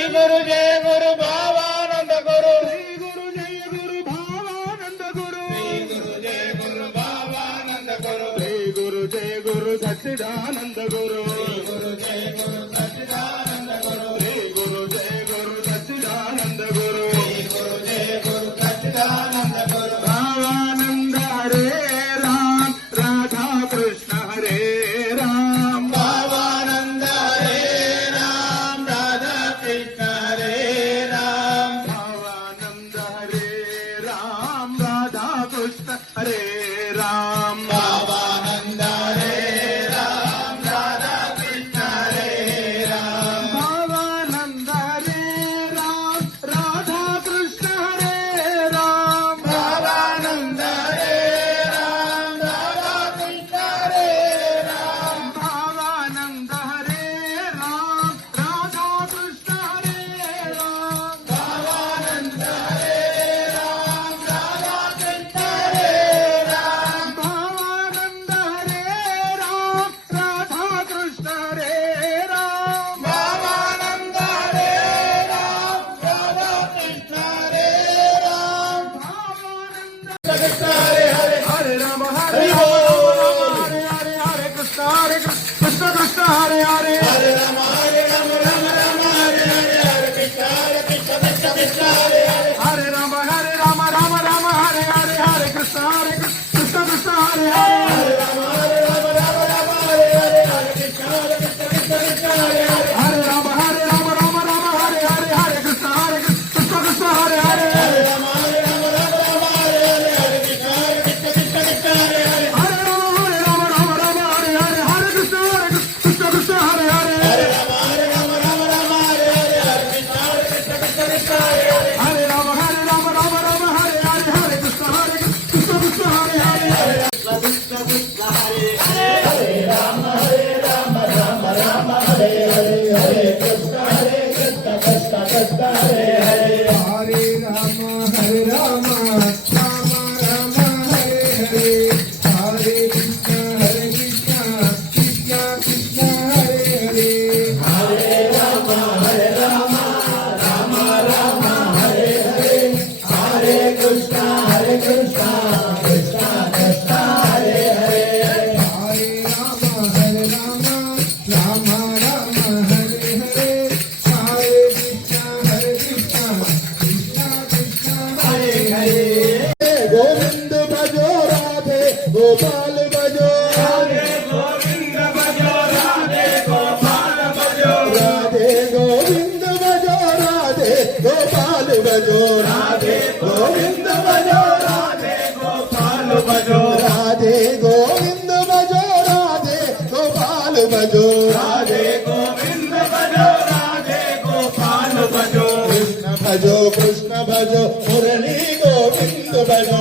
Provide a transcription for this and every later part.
శ్రీ గురు జయ గురు భావానంద గురు. శ్రీ గురు జయ గురు భావానంద గురు. శ్రీ గురు జయ గురు భావానంద గురు. గురు జయ గురు సచ్చిదానంద గురు. भजो कृष्ण भजो मुरली गोविंद भजो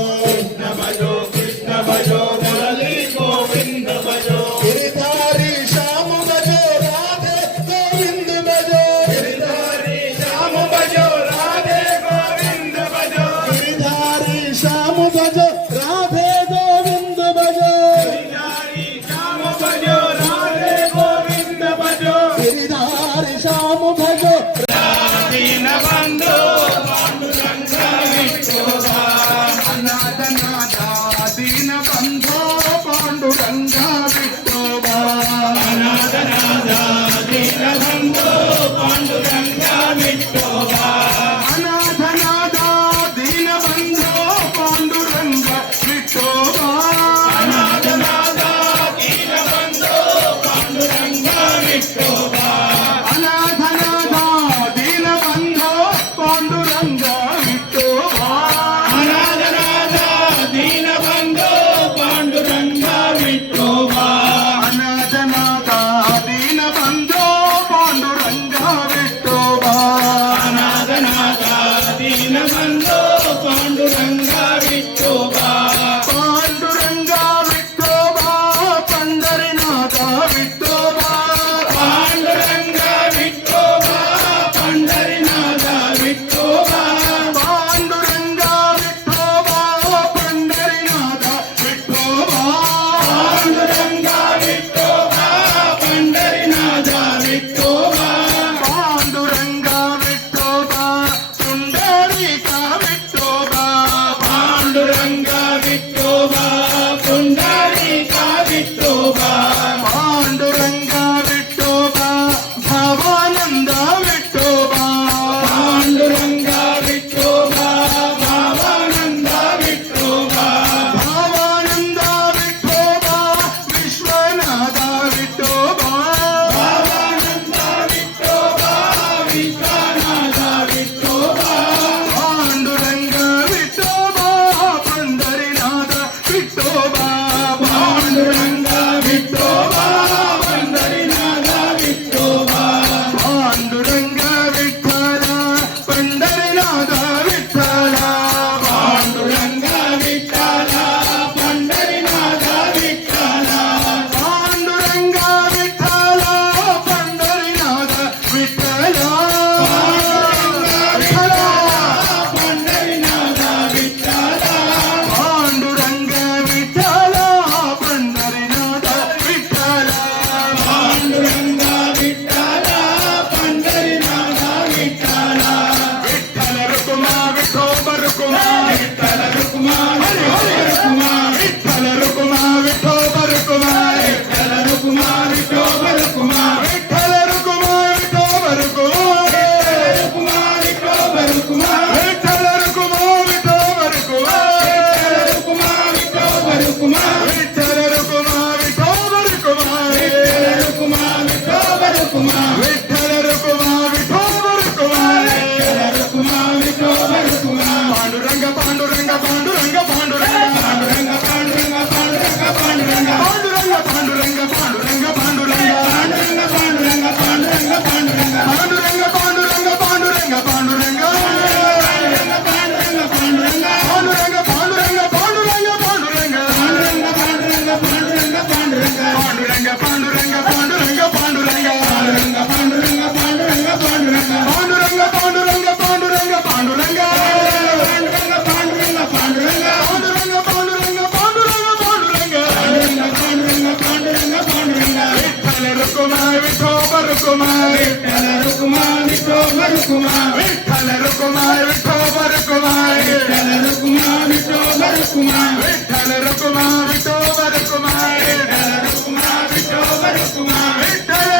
రుకుమా విఠోబ రుకుమా విఠల రుకుమా విఠోబ రుకుమా విఠల రుకుమా విఠోబ రుకుమా విఠల రుకుమా విఠోబ రుకుమా విఠల రుకుమా విఠోబ రుకుమా విఠల రుకుమా విఠోబ రుకుమా విఠల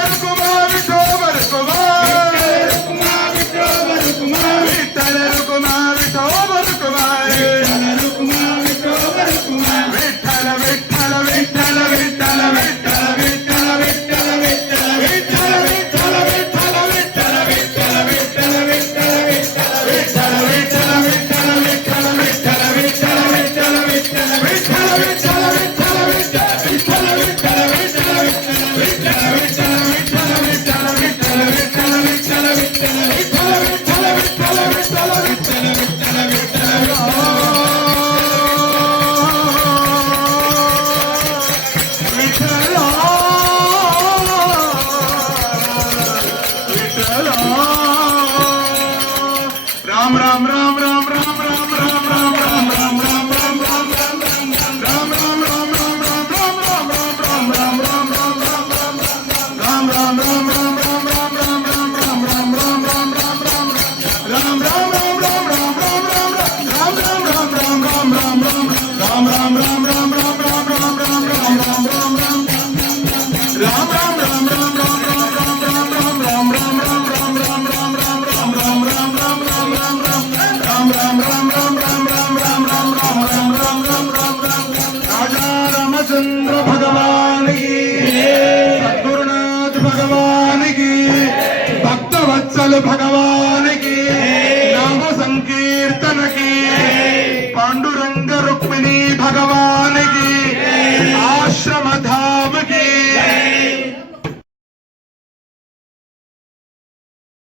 భక్త వత్సలు భగవానికి.